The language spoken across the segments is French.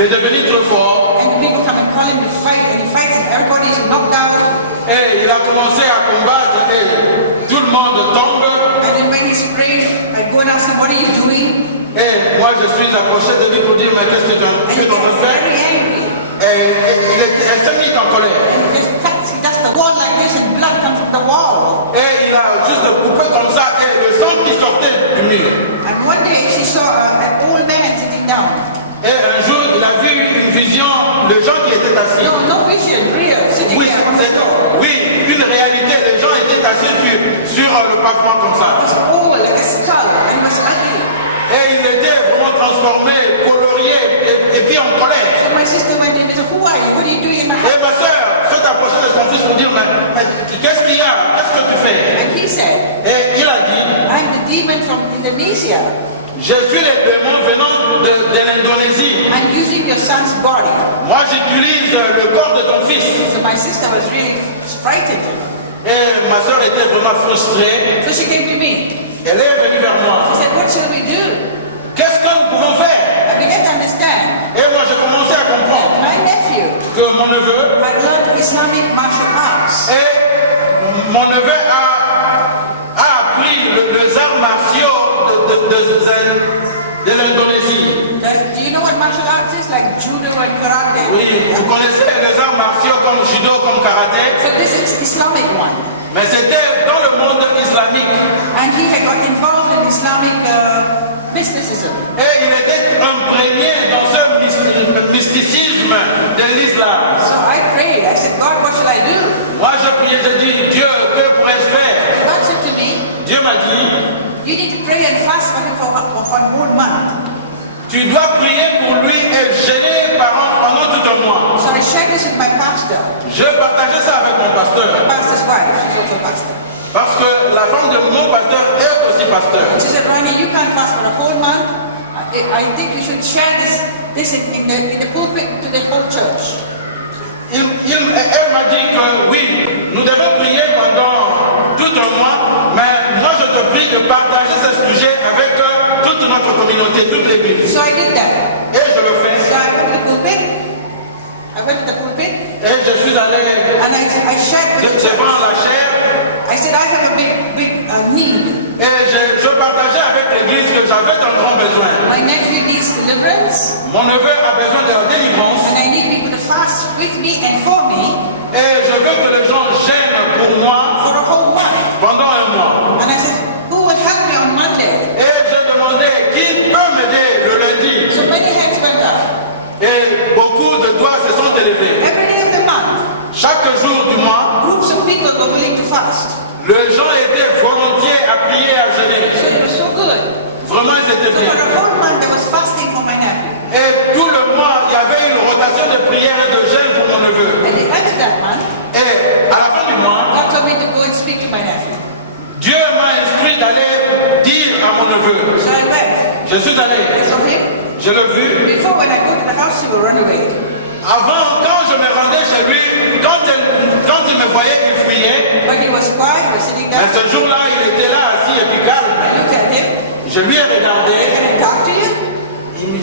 est devenu trop fort. And the people come and call him to fight, and he fights, and everybody's knocked out. Et il a commencé à combattre et tout le monde tombe. And then when he's praying, I go and ask him, what are you doing? Et moi je suis approché de lui pour dire mais qu'est-ce que tu And es he en train de gets faire? very angry. Elle s'est mise en colère. And he just cuts, he does the wall like this, and blood comes from the wall. Et il a juste coupé comme ça et le sang qui sortait du mur. And one day she saw an old man sitting down. Et un jour il a vu une vision, le gens qui étaient assis. No vision, real, sitting Oui, there on the door. oui, une réalité, les gens étaient assis sur le pavement comme He ça. was old, like a skull, and he was ugly. Et il était vraiment transformé, colorié et puis en colère. So my sister went in and said, who are you? What are you doing in my Et house? ma soeur s'est approchée de son fils pour dire mais qu'est-ce qu'il y a? Qu'est-ce que tu fais? And he said, Et il a dit I'm the demon from Indonesia. je suis les démons venant de l'Indonésie. I'm using your son's body. Moi j'utilise le corps de ton fils. So my sister was really frightened. Et ma soeur était vraiment frustrée. So she came to me. Elle est venue vers moi. She said, what shall we do? Qu'est-ce que nous pouvons faire? I began to understand. Et moi j'ai commencé à comprendre My nephew que mon neveu had learned Islamic martial arts. et mon neveu a appris les arts martiaux de l'Indonésie. Do you know what martial arts is? Like judo and karate? Oui, vous connaissez les arts martiaux comme judo, comme karaté, So this is Islamic one. mais c'était dans le monde islamique. And he had got involved in Islamic mysticism. Et il était imprégné dans ce mysticisme de l'islam. So I prayed. I said, God, what shall I do? Moi je priais, je dis, Dieu, que pourrais-je faire? God said to me, Dieu m'a dit, you need to pray and fast for him for a whole month. tu dois prier pour lui et jeûner pendant tout un mois. So I shared this with my pastor, Je partageais ça avec mon pasteur. my pastor's wife. She's also a pastor. Parce que la femme de mon pasteur est aussi pasteur. She said, Ronnie, you can't fast for a whole month. I think you should share this in the pulpit to the whole church. Elle m'a dit que oui, nous devons prier pendant tout un mois, mais moi je te prie de partager ce sujet avec toute notre communauté, toute l'église. So I did that. Et je le fais. So I went to the pulpit. I went to the pulpit Et je suis allé and I shared with the church. devant la chair I said, I have a big need. et je partageais avec l'église que j'avais un grand besoin. My nephew needs deliverance, Mon neveu a besoin de la délivrance and I need people to fast with me and for me et je veux que les gens gênent pour moi for a whole month. pendant un mois. And I said, who will help me on Monday? Et j'ai demandé qui peut m'aider le lundi. So many hands went up. Et beaucoup de doigts se sont élevés. Every day of the month, Chaque jour du mois, groups of people were willing to fast. les gens étaient volontiers à prier, à jeûner. So it was so good. Vraiment, c'était So bien. for a whole month, I was fasting for my nephew. Et tout le mois, il y avait une rotation de prière et de jeûne pour mon neveu. At the end of that month, Et à la fin du mois, God told me to go and speak to my nephew. Dieu m'a instruit d'aller dire à mon neveu. So I went. Je suis allé, I saw him. je l'ai vu. Before, when I go to the house, he will run away. Avant, quand je me rendais chez lui, quand il me voyait, il fuyait. But he was quiet, he was sitting Mais there. ce jour-là, il était là, assis et puis calme. I looked at him. Je lui ai regardé. Can I talk to you?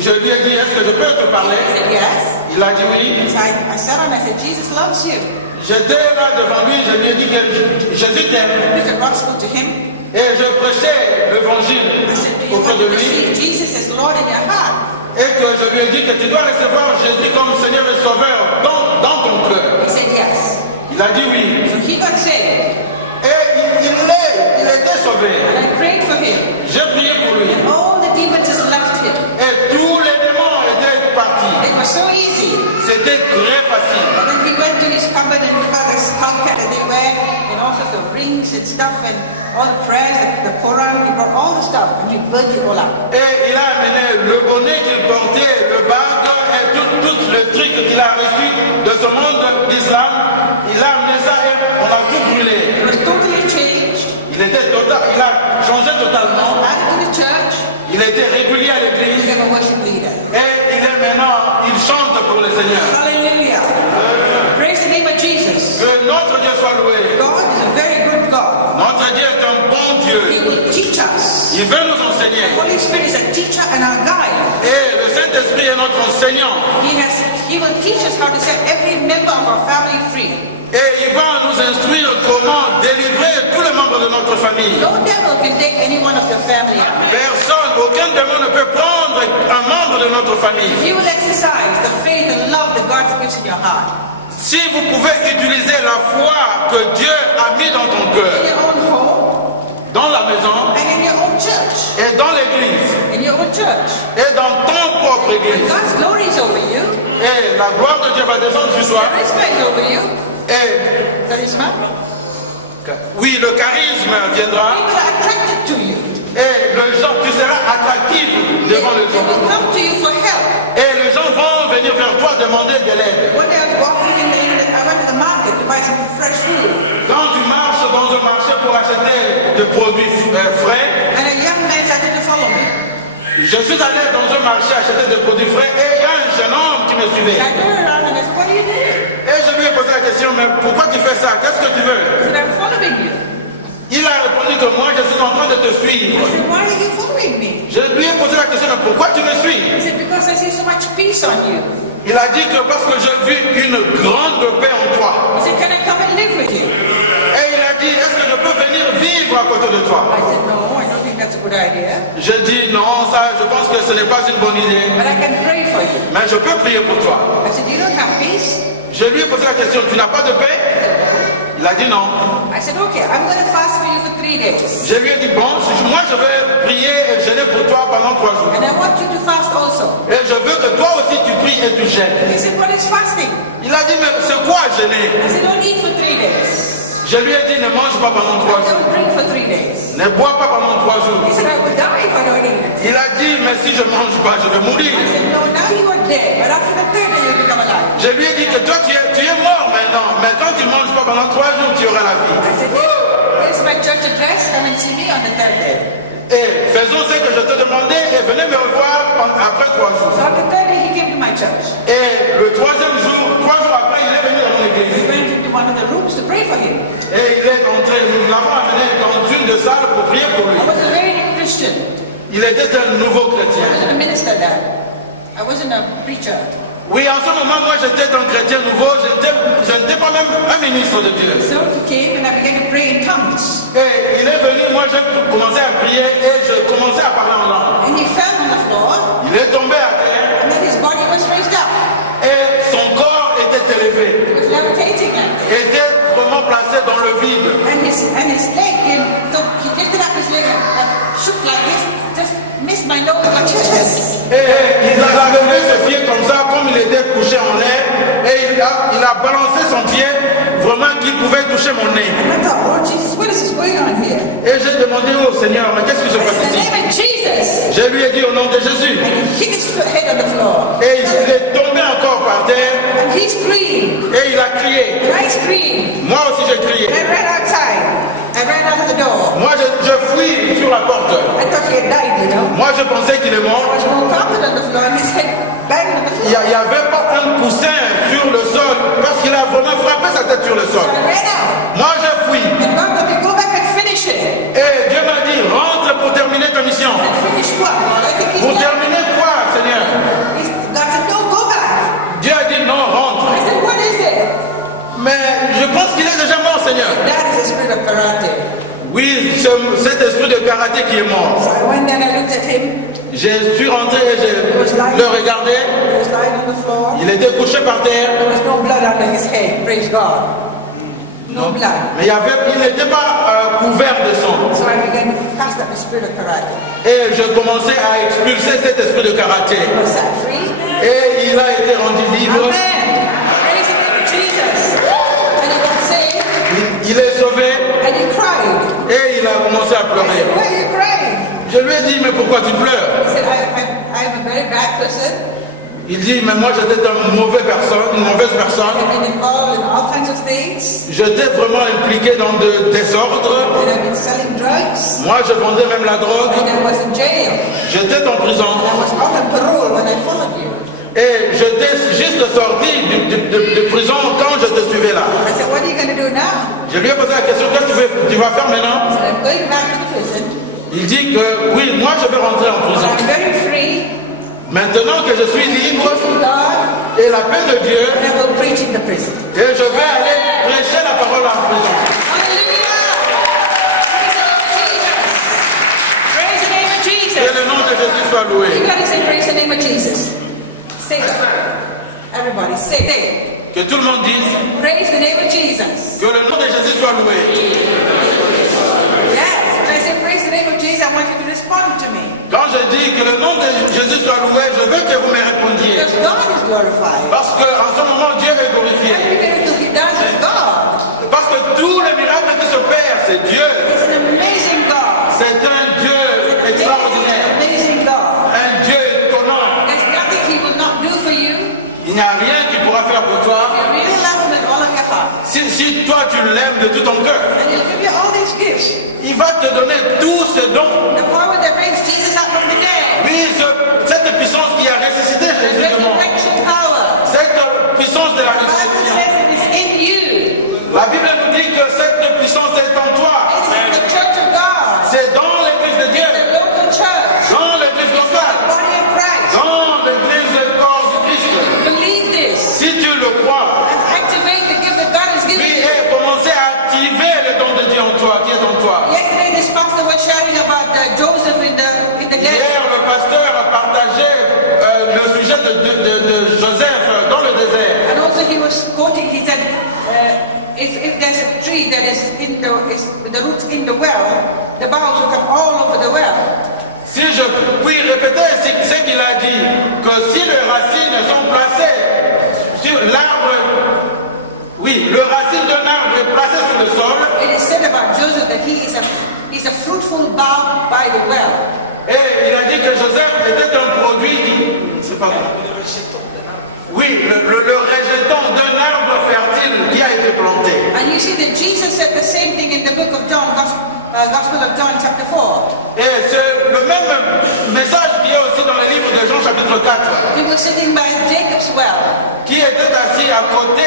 Je lui ai dit, est-ce que je peux te parler? He said, yes. Il a dit oui. So I sat down and I said, Jesus loves you. J'étais là devant lui, je lui ai dit que Jésus t'aime. I preached the gospel to him. Et je prêchais l'évangile I said, do you auprès want de to lui. receive Jesus as Lord in your heart? Et que je lui ai dit que tu dois recevoir Jésus comme Seigneur et Sauveur dans ton cœur. He said, yes. Il a dit oui. So he got saved. Et il était sauvé. And I prayed for him. J'ai prié pour lui. And all the demons just left him. Et tous les démons étaient partis. It was so easy. C'était très facile. And then he went to his cupboard and he got a skull cap that they wear and all sorts of rings and stuff and all the prayers, the Quran, he brought all the stuff and he burnt it all up. Et il a amené le bonnet qu'il portait, le bague et tout le truc qu'il a reçu de ce monde d'islam. Il a amené ça et on a tout brûlé. He was totally changed. Il a changé totalement. Added to the church. Il était régulier à He l'église. became a worship leader. Et il est maintenant, il chante pour le Seigneur. Hallelujah. Praise the name of Jesus. Que notre Dieu soit loué. God is a very good God. Notre Dieu est un bon Dieu. Dieu. He will teach us. Il veut nous enseigner. The Holy Spirit is a teacher and our guide. Et le Saint-Esprit est notre enseignant. He will teach us how to set every member of our family free. Et il va nous instruire comment délivrer tous les membres de notre famille. No devil can take any one of your family out. Personne, aucun démon ne peut prendre un membre de notre famille. If you will exercise the faith and love that God gives in your heart, Si vous pouvez utiliser la foi que Dieu a mis dans ton in cœur, your own home dans la maison and in your own church, et dans l'église in your own church, et dans ton propre église, God's glory is over you. et la gloire de Dieu va descendre sur toi, Charisma is over you. et Charisma. oui, le charisme viendra, People are attracted to you. et le gens, tu seras attractif devant le They will gens. come to you for help. Et les gens vont venir vers toi demander de l'aide. One day I was walking I went to the market to buy some fresh food. Quand tu marches dans un marché pour acheter des produits frais, And a young man started to follow me. je suis allé dans un marché acheter des produits frais et il y a un jeune homme qui me suivait. I turned around and I said, what are you doing? Et je lui ai posé la question, mais pourquoi tu fais ça? Qu'est-ce que tu veux? He said, I'm following you. Il a répondu que moi je suis en train de te suivre. I said, why are you following me? Je lui ai posé la question, mais pourquoi tu me suis? He said, because I see so much peace on you. Il a dit que parce que j'ai vu une grande paix en toi. He said, can I come and live with you? Et il a dit, est-ce que je peux venir vivre à côté de toi? I said, no, I don't think that's a good idea. Je dis, non, ça, je pense que ce n'est pas une bonne idée. But I can pray for you. Mais je peux prier pour toi. I said, you don't have peace? Je lui ai posé la question, tu n'as pas de paix? Il a dit non. I said, okay, I'm going to fast for you for 3 days. Je lui ai dit, bon, moi je vais prier et jeûner pour toi pendant 3 jours. And I want you to fast also. Et je veux que toi aussi tu pries et tu jeûnes. He said, what is fasting? Il a dit, mais c'est quoi jeûner? I said, don't eat for 3 days. Je lui ai dit, ne mange pas pendant 3 jours. Don't drink for 3 days. Ne bois pas pendant 3 jours. He said, I would die if I don't eat it. Il a dit, mais si je ne mange pas, je vais mourir. I said, no, now you are dead, but after the 3rd day you become alive. Je lui ai dit que toi tu es mort maintenant, mais quand tu ne manges pas pendant 3 jours, tu auras la vie. I said, here's my church address, come and see me on the 3rd day. Et faisons ce que je te demandais et venez me revoir après 3 jours. So on the 3rd day he came to my church. Et le 3e jour, 3 jours après, il est venu dans mon We église. went into one of the rooms to pray for him. Et il est entré, nous l'avons amené dans une des salles pour prier pour lui. I was a very new Christian. Il était un nouveau I chrétien. wasn't a minister then. I wasn't a preacher. Oui, en ce moment, moi j'étais un chrétien nouveau, je n'étais pas même un ministre de Dieu. So he came and I began to pray in tongues. Et il est venu, moi j'ai commencé à prier et je commençais à parler en langue. And he fell on the floor Il est tombé à terre and then his body was raised up. et son corps était élevé, He was levitating like this. était vraiment placé dans le vide. And his leg came, so he lifted up his leg and shook like this, just missed my nose like this. Et il a levé ses pieds comme ça, comme il était couché en l'air, et il a balancé son pied, vraiment qu'il pouvait toucher mon nez. And I thought, Lord Jesus, what is going on here? Et j'ai demandé au Seigneur, mais qu'est-ce qui se I passe said, the ici? name of Jesus. Je lui ai dit au nom de Jésus. And he hit his head on the floor. Et il est tombé encore par terre, And he screamed. et il a crié. And I screamed. Moi aussi j'ai crié. And I ran outside. I ran out of the door. Moi je fuis sur la porte. I thought he had died, you know. Moi je pensais qu'il est I mort. was more confident on the floor and his head banged on the Il floor. n'y avait pas un coussin sur le sol, parce qu'il a vraiment frappé sa tête sur le sol. I ran out. Moi je fuis. And God told me, go back and finish it. Et Dieu m'a dit, rentre pour terminer ta mission. And finish what? Lord? I think he's Pour dead. terminer quoi, Seigneur? God said, no, go back. Dieu a dit, non, rentre. I said, what is it? Mais je pense qu'il est déjà mort, Seigneur. That is the spirit of karate. Oui, cet esprit de karaté qui est mort. So I went there and I looked at him. Je suis rentré et je le regardais. He was lying on the floor. Il était couché par terre. There was no blood under his head. Praise God. No blood. Mais il n'était pas couvert de sang. So I began to cast out the spirit of karate. Et je commençais à expulser cet esprit de karaté. He was set free. Et il a été rendu libre. Amen. Praise the name of Jesus. And he got saved. Il est sauvé. And he cried. Et il a commencé à I pleurer. said, why are you crying? Je lui ai dit, mais pourquoi tu pleures? He said, I'm a very bad person. Il dit, mais moi j'étais une mauvaise personne. I've been involved in all kinds of things. J'étais vraiment impliqué dans de désordre. And I've been selling drugs. Moi je vendais même la drogue. And I was in jail. J'étais en prison. And I was out on parole when I followed you. Et j'étais juste sorti de prison quand je te suivais là. I said, what are you going to do now? Je Je lui ai posé la question, qu'est-ce que tu vas faire maintenant? So I'm going back to the prison. Il dit que oui, moi je vais rentrer en prison. I'm very free. Maintenant que je suis libre Praise God. et la paix de Dieu, And I will preach in the prison. et je vais aller prêcher la parole en prison. Praise the name of Jesus. Que le nom de Jésus soit loué. You gotta say praise the name of Jesus. Say that. Everybody say it. Que tout le monde dise Praise the name of Jesus. que le nom de Jésus soit loué. Yes. When I say praise the name of Jesus, I want you to respond to me. Quand je dis que le nom de Jésus soit loué, je veux que vous me répondiez. Because God is glorified. Parce qu'en ce moment, Dieu est glorifié. Every miracle he does is God. Parce que tous les miracles qui s'opèrent, c'est Dieu. He's an amazing God. C'est un Dieu extraordinaire. Amazing God. Un Dieu étonnant. There's nothing he will not do for you. Il n'y a rien qu'il pourra faire pour toi. You really love him with all of your heart. Si toi tu l'aimes de tout ton cœur, And he'll give you all these gifts. il va te donner tous ces dons. The power that raised Jesus up from the dead. Oui, cette puissance qui a ressuscité The Jésus de mort. resurrection power. Cette puissance de la The Bible résurrection. says it is in you. La Bible nous dit que cette puissance est en toi. It is in the church of God. C'est dans l'église de Dieu, The local church. dans l'église The locale, body of Christ. dans l'église corps du Christ. Believe this. Si tu le crois, And activate the gift that God has given oui, you. et commencer à activer le don de Dieu en toi, qui est en toi. Yesterday this pastor was sharing about Joseph in the Hier, desert. le pasteur a partagé le sujet de Joseph dans le désert. And also he was quoting, he said, if there's a tree that is with the roots in the well, the boughs will come all over the well. Si je puis répéter ce qu'il a dit, que si les racines sont placées sur l'arbre, oui, le racine d'un arbre est placé sur le sol, It is said about Joseph that he's a fruitful bough by the well. et il a dit que Joseph était un produit, c'est pas vrai. Oui, le rejeton d'un arbre fertile qui a été planté. And you see that Jesus said the same thing in the book of John, Gospel of John chapter 4. Et c'est le même message qui est aussi dans le livre de Jean chapitre 4, He was sitting by Jacob's well, qui était assis à côté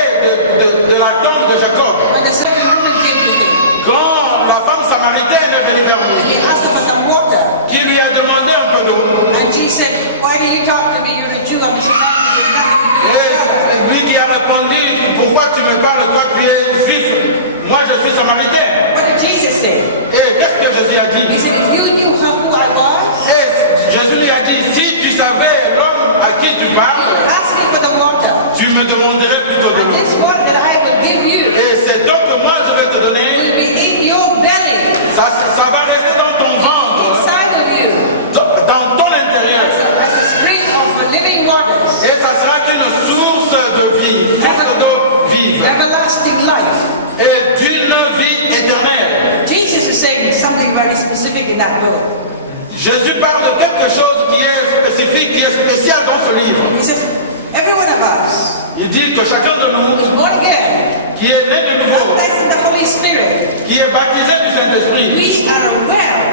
de la tombe de Jacob. and the certain woman came to him. Quand la femme samaritaine est venue vers And lui, he asked her for some water. qui lui a demandé un peu d'eau, And she said, why do you talk to me? You're a Jew. I'm a Samaritan. You've nothing to do with et water. lui qui a répondu, pourquoi tu me parles, toi tu es juif, moi je suis samaritain. What did Jesus say? Et qu'est-ce que Jésus a He dit? said, if you knew who I was, Et Jésus lui a dit, si tu savais l'homme à qui tu you parles, would ask me for the water. tu me demanderais plutôt de And l'eau. this water that I will give you Et cette eau que moi je vais te donner, will be in your belly, ça va rester dans ton ventre, inside of you, dans ton intérieur. as a spring of living waters, Et ça sera qu'une source de vie, source d'eau vive. everlasting life. Et d'une vie éternelle. Jesus is saying something very specific in that book. Jésus parle de quelque chose qui est spécifique, qui est spécial dans ce livre. He says, every one of us Il dit que chacun de nous, is born again, qui est né de nouveau, baptized in the Holy Spirit. qui est baptisé du Saint-Esprit, We are a well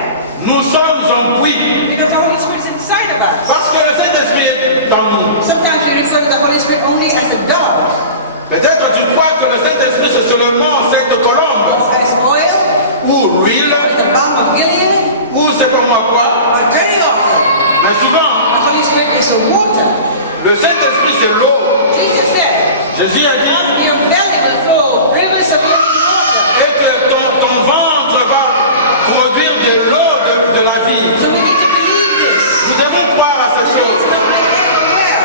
nous sommes un puits. because the Holy Spirit is inside of us. Parce que le Saint-Esprit est en nous. Sometimes we refer to the Holy Spirit only as a dove, Peut-être tu crois que le Saint-Esprit c'est seulement cette colombe, as oil, ou l'huile, the balm of Gilead, ou c'est pas moi quoi. but very often Mais souvent, the Holy Spirit is the water. le Saint-Esprit c'est l'eau. Jesus said, Jésus a dit, out of your belly will flow rivers of living water. et que ton ventre va produire de l'eau de la vie. So we need to believe this. Nous devons croire à cette We chose. need to know I am a well.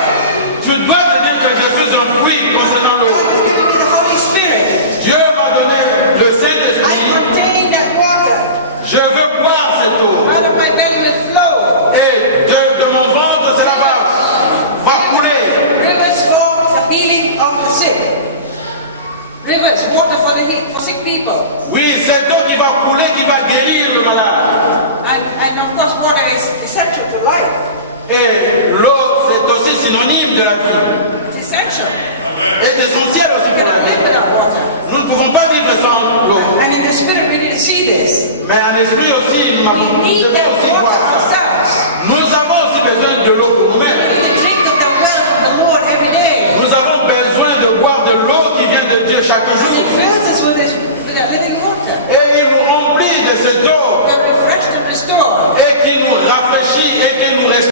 Tu dois te dire que je suis un puits concernant l'eau. God has given me the Holy Spirit. Dieu m'a donné le I Saint-Esprit. contain that water. Je veux boire cette eau. Out of my belly will flow Et de mon ventre, c'est là-bas, va couler. rivers for the healing of the sick. Rivers, water for sick people. Oui, cette eau qui va couler, qui va guérir le malade. And of course, water is essential to life. Et l'eau, c'est aussi synonyme de la vie. It's essential. Est essentiel aussi We pour la cannot live vie. without water. Nous ne pouvons pas vivre sans l'eau. And in the spirit, we need to see this. Mais en esprit aussi, nous We need devons that aussi water voir ça. ourselves. Nous avons aussi besoin de l'eau pour We nous-mêmes. need to drink of the well from the Lord every day. Nous avons besoin de boire de l'eau qui vient de Dieu chaque And jour. it fills us with His